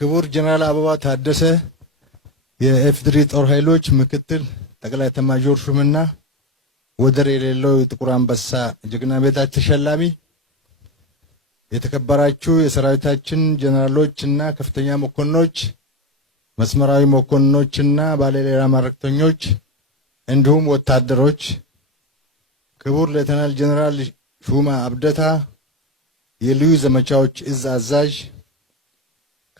ክቡር ጀነራል አበባ ታደሰ የኢፌዴሪ ጦር ኃይሎች ምክትል ጠቅላይ ኤታማዦር ሹምና ወደር የሌለው የጥቁር አንበሳ ጀግና ሜዳሊያ ተሸላሚ፣ የተከበራችሁ የሰራዊታችን ጀነራሎችና ከፍተኛ መኮንኖች፣ መስመራዊ መኮንኖችና ባለሌላ ማዕረግተኞች እንዲሁም ወታደሮች፣ ክቡር ሌተናል ጀነራል ሹማ አብደታ የልዩ ዘመቻዎች እዝ አዛዥ፣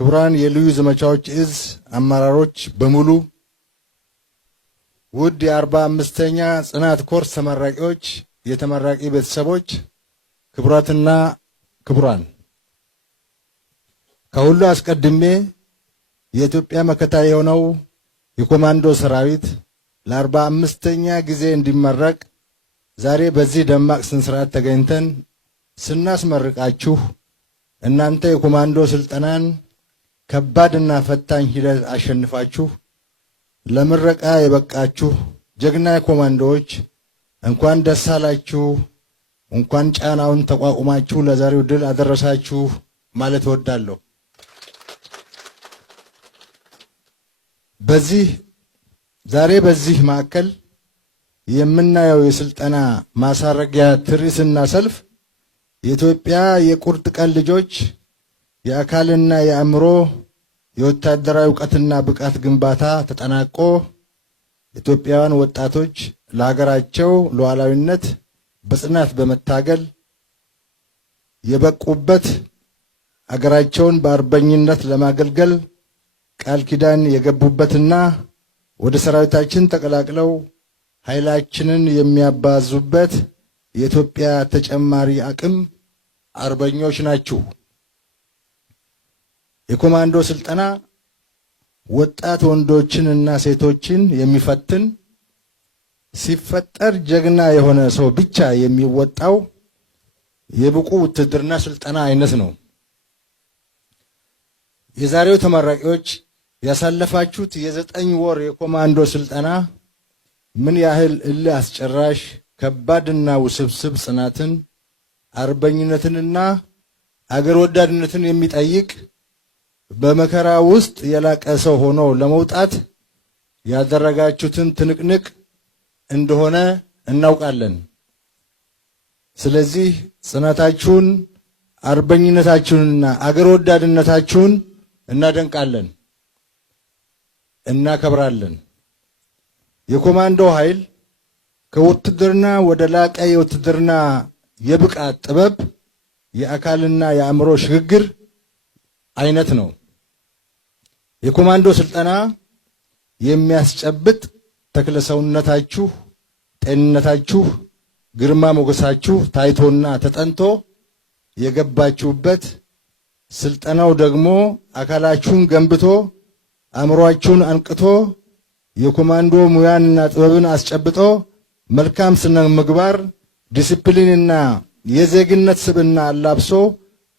ክቡራን የልዩ ዘመቻዎች እዝ አመራሮች በሙሉ፣ ውድ የ45ኛ ጽናት ኮርስ ተመራቂዎች፣ የተመራቂ ቤተሰቦች፣ ክቡራትና ክቡራን፣ ከሁሉ አስቀድሜ የኢትዮጵያ መከታ የሆነው የኮማንዶ ሰራዊት ለ45ኛ ጊዜ እንዲመረቅ ዛሬ በዚህ ደማቅ ስነ ስርዓት ተገኝተን ስናስመርቃችሁ እናንተ የኮማንዶ ስልጠናን ከባድና ፈታኝ ሂደት አሸንፋችሁ ለምረቃ የበቃችሁ ጀግና ኮማንዶዎች እንኳን ደስ አላችሁ፣ እንኳን ጫናውን ተቋቁማችሁ ለዛሬው ድል አደረሳችሁ ማለት እወዳለሁ። ዛሬ በዚህ ማዕከል የምናየው የስልጠና ማሳረጊያ ትርኢትና ሰልፍ የኢትዮጵያ የቁርጥ ቀን ልጆች የአካልና የአእምሮ የወታደራዊ ዕውቀትና ብቃት ግንባታ ተጠናቆ ኢትዮጵያውያን ወጣቶች ለሀገራቸው ሉዓላዊነት በጽናት በመታገል የበቁበት፣ አገራቸውን በአርበኝነት ለማገልገል ቃል ኪዳን የገቡበትና ወደ ሰራዊታችን ተቀላቅለው ኃይላችንን የሚያባዙበት የኢትዮጵያ ተጨማሪ አቅም አርበኞች ናችሁ። የኮማንዶ ስልጠና ወጣት ወንዶችንና ሴቶችን የሚፈትን፣ ሲፈጠር ጀግና የሆነ ሰው ብቻ የሚወጣው የብቁ ውትድርና ስልጠና አይነት ነው። የዛሬው ተመራቂዎች ያሳለፋችሁት የ9 ወር የኮማንዶ ስልጠና ምን ያህል እልህ አስጨራሽ ከባድና ውስብስብ ጽናትን፣ አርበኝነትንና አገር ወዳድነትን የሚጠይቅ በመከራ ውስጥ የላቀ ሰው ሆኖ ለመውጣት ያደረጋችሁትን ትንቅንቅ እንደሆነ እናውቃለን። ስለዚህ ጽናታችሁን፣ አርበኝነታችሁንና አገር ወዳድነታችሁን እናደንቃለን፣ እናከብራለን። የኮማንዶ ኃይል ከውትድርና ወደ ላቀ የውትድርና የብቃት ጥበብ የአካልና የአእምሮ ሽግግር አይነት ነው። የኮማንዶ ስልጠና የሚያስጨብጥ ተክለሰውነታችሁ፣ ጤንነታችሁ፣ ግርማ ሞገሳችሁ ታይቶና ተጠንቶ የገባችሁበት፣ ስልጠናው ደግሞ አካላችሁን ገንብቶ አእምሮአችሁን አንቅቶ የኮማንዶ ሙያንና ጥበብን አስጨብጦ መልካም ስነ ምግባር፣ ዲሲፕሊንና የዜግነት ስብዕና አላብሶ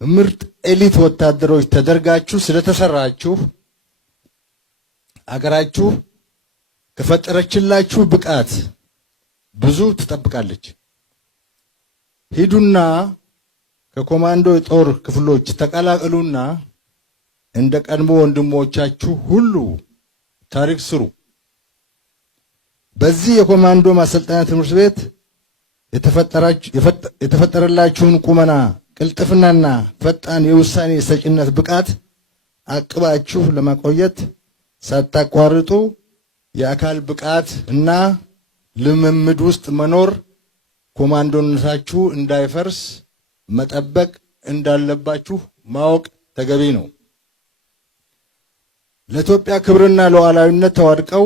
ምርጥ ኤሊት ወታደሮች ተደርጋችሁ ስለተሰራችሁ አገራችሁ ከፈጠረችላችሁ ብቃት ብዙ ትጠብቃለች። ሂዱና ከኮማንዶ የጦር ክፍሎች ተቀላቀሉና እንደ ቀድሞ ወንድሞቻችሁ ሁሉ ታሪክ ስሩ። በዚህ የኮማንዶ ማሰልጠኛ ትምህርት ቤት የተፈጠረላችሁን ቁመና፣ ቅልጥፍናና ፈጣን የውሳኔ ሰጪነት ብቃት አቅባችሁ ለማቆየት ሳታቋርጡ የአካል ብቃት እና ልምምድ ውስጥ መኖር ኮማንዶነታችሁ እንዳይፈርስ መጠበቅ እንዳለባችሁ ማወቅ ተገቢ ነው። ለኢትዮጵያ ክብርና ሉዓላዊነት ተዋድቀው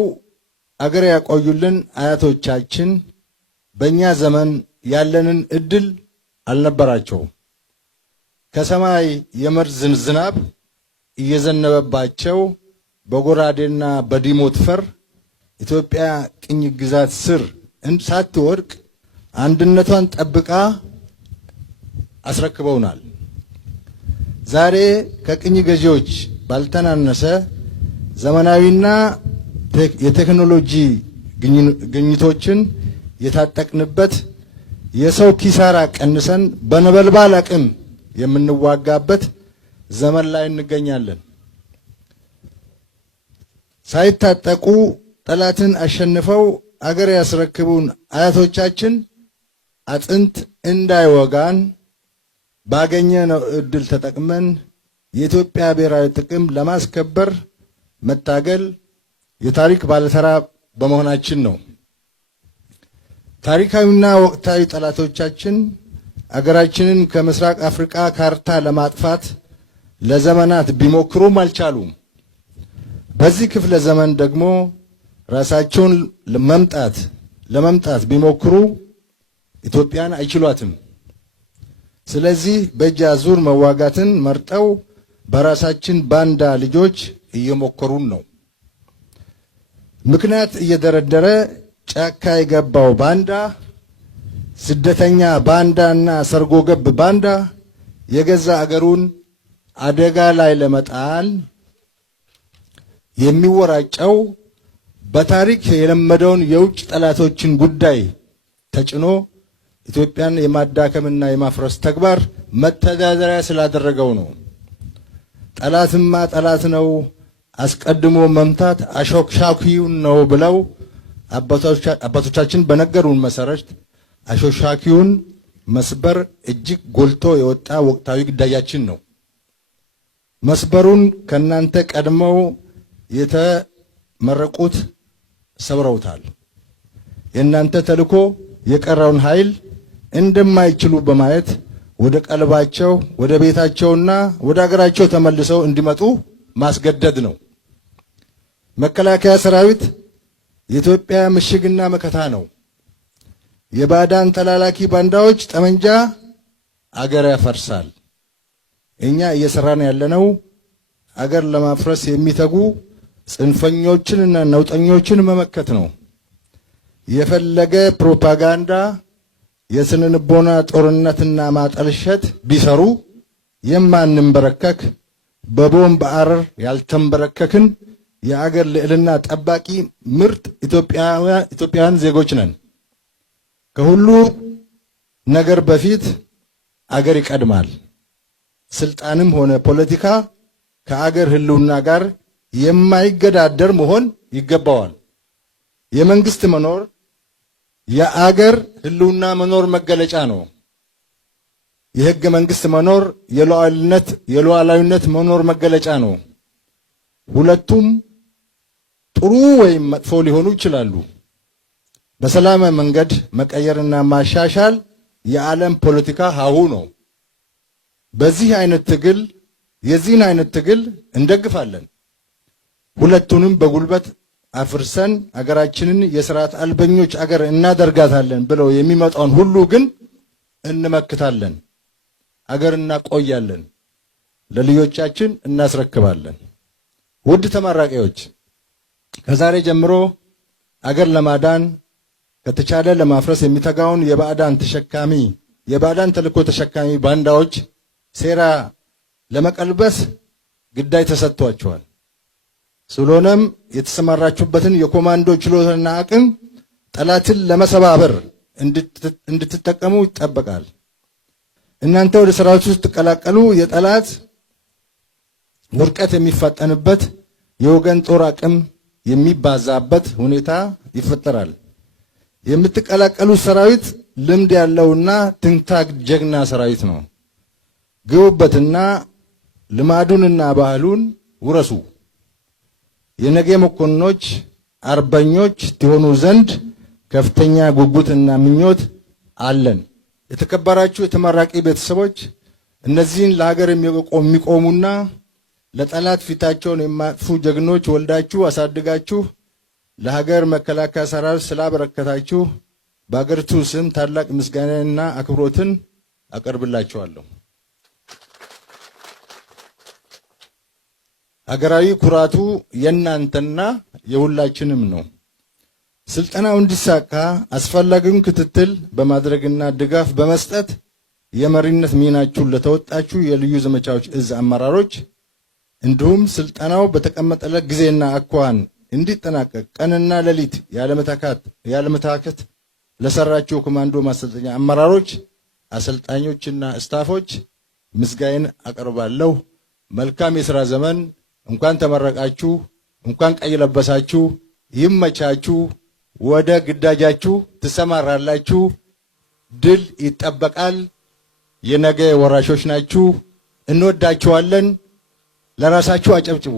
አገር ያቆዩልን አያቶቻችን በእኛ ዘመን ያለንን እድል አልነበራቸውም። ከሰማይ የመርዝ ዝናብ እየዘነበባቸው በጎራዴና በዲሞት ፈር ኢትዮጵያ ቅኝ ግዛት ስር ሳትወድቅ አንድነቷን ጠብቃ አስረክበውናል። ዛሬ ከቅኝ ገዢዎች ባልተናነሰ ዘመናዊና የቴክኖሎጂ ግኝቶችን የታጠቅንበት፣ የሰው ኪሳራ ቀንሰን በነበልባል አቅም የምንዋጋበት ዘመን ላይ እንገኛለን። ሳይታጠቁ ጠላትን አሸንፈው አገር ያስረክቡን አያቶቻችን አጥንት እንዳይወጋን ባገኘነው እድል ተጠቅመን የኢትዮጵያ ብሔራዊ ጥቅም ለማስከበር መታገል የታሪክ ባለተራ በመሆናችን ነው። ታሪካዊና ወቅታዊ ጠላቶቻችን አገራችንን ከምስራቅ አፍሪካ ካርታ ለማጥፋት ለዘመናት ቢሞክሩም አልቻሉም። በዚህ ክፍለ ዘመን ደግሞ ራሳቸውን ለመምጣት ቢሞክሩ ኢትዮጵያን አይችሏትም። ስለዚህ በእጅ አዙር መዋጋትን መርጠው በራሳችን ባንዳ ልጆች እየሞከሩን ነው። ምክንያት እየደረደረ ጫካ የገባው ባንዳ፣ ስደተኛ ባንዳና ሰርጎ ገብ ባንዳ የገዛ አገሩን አደጋ ላይ ለመጣል የሚወራጨው በታሪክ የለመደውን የውጭ ጠላቶችን ጉዳይ ተጭኖ ኢትዮጵያን የማዳከምና የማፍረስ ተግባር መተዳደሪያ ስላደረገው ነው። ጠላትማ ጠላት ነው፣ አስቀድሞ መምታት አሾክሻኪውን ነው ብለው አባቶቻችን በነገሩን መሰረት አሾክሻኪውን መስበር እጅግ ጎልቶ የወጣ ወቅታዊ ግዳያችን ነው። መስበሩን ከናንተ ቀድመው የተመረቁት ሰብረውታል። የእናንተ ተልእኮ የቀረውን ኃይል እንደማይችሉ በማየት ወደ ቀልባቸው ወደ ቤታቸውና ወደ አገራቸው ተመልሰው እንዲመጡ ማስገደድ ነው። መከላከያ ሰራዊት የኢትዮጵያ ምሽግና መከታ ነው። የባዕዳን ተላላኪ ባንዳዎች ጠመንጃ አገር ያፈርሳል። እኛ እየሰራን ያለነው አገር ለማፍረስ የሚተጉ ጽንፈኞችንና ነውጠኞችን መመከት ነው። የፈለገ ፕሮፓጋንዳ የስነ ልቦና ጦርነትና ማጠልሸት ቢሰሩ የማንንበረከክ በቦምብ አረር ያልተንበረከክን የአገር ልዕልና ጠባቂ ምርጥ ኢትዮጵያውያን ዜጎች ነን። ከሁሉ ነገር በፊት አገር ይቀድማል። ስልጣንም ሆነ ፖለቲካ ከአገር ህልውና ጋር የማይገዳደር መሆን ይገባዋል። የመንግስት መኖር የአገር ህልውና መኖር መገለጫ ነው። የህገ መንግስት መኖር የሉዓላዊነት መኖር መገለጫ ነው። ሁለቱም ጥሩ ወይም መጥፎ ሊሆኑ ይችላሉ። በሰላማዊ መንገድ መቀየርና ማሻሻል የዓለም ፖለቲካ ሀሁ ነው። የዚህን አይነት ትግል እንደግፋለን። ሁለቱንም በጉልበት አፍርሰን አገራችንን የሥርዓት አልበኞች አገር እናደርጋታለን ብለው የሚመጣውን ሁሉ ግን እንመክታለን። አገር እናቆያለን፣ ለልጆቻችን እናስረክባለን። ውድ ተመራቂዎች፣ ከዛሬ ጀምሮ አገር ለማዳን ከተቻለ ለማፍረስ የሚተጋውን የባዕዳን ተልእኮ ተሸካሚ ባንዳዎች ሴራ ለመቀልበስ ግዳይ ተሰጥቷቸዋል። ስለሆነም የተሰማራችሁበትን የኮማንዶ ችሎታና አቅም ጠላትን ለመሰባበር እንድትጠቀሙ ይጠበቃል። እናንተ ወደ ሰራዊቱ ስትቀላቀሉ የጠላት ውድቀት የሚፋጠንበት የወገን ጦር አቅም የሚባዛበት ሁኔታ ይፈጠራል። የምትቀላቀሉት ሰራዊት ልምድ ያለውና ትንታግ ጀግና ሰራዊት ነው። ግቡበትና ልማዱንና ባህሉን ውረሱ። የነገ መኮንኖች አርበኞች ትሆኑ ዘንድ ከፍተኛ ጉጉትና ምኞት አለን። የተከበራችሁ የተመራቂ ቤተሰቦች፣ እነዚህን ለሀገር የሚቆሙና ለጠላት ፊታቸውን የማጥፉ ጀግኖች ወልዳችሁ አሳድጋችሁ ለሀገር መከላከያ ሰራዊት ስላበረከታችሁ በአገሪቱ ስም ታላቅ ምስጋናና አክብሮትን አቀርብላችኋለሁ። ሀገራዊ ኩራቱ የእናንተና የሁላችንም ነው። ስልጠናው እንዲሳካ አስፈላጊውን ክትትል በማድረግና ድጋፍ በመስጠት የመሪነት ሚናችሁን ለተወጣችሁ የልዩ ዘመቻዎች እዝ አመራሮች እንዲሁም ስልጠናው በተቀመጠለት ጊዜና አኳኋን እንዲጠናቀቅ ቀንና ሌሊት ያለመታከት ለሰራችሁ ኮማንዶ ማሰልጠኛ አመራሮች፣ አሰልጣኞችና ስታፎች ምስጋናን አቀርባለሁ። መልካም የሥራ ዘመን። እንኳን ተመረቃችሁ፣ እንኳን ቀይ ለበሳችሁ። ይመቻችሁ። ወደ ግዳጃችሁ ትሰማራላችሁ። ድል ይጠበቃል። የነገ ወራሾች ናችሁ። እንወዳችኋለን። ለራሳችሁ አጨብጭቡ።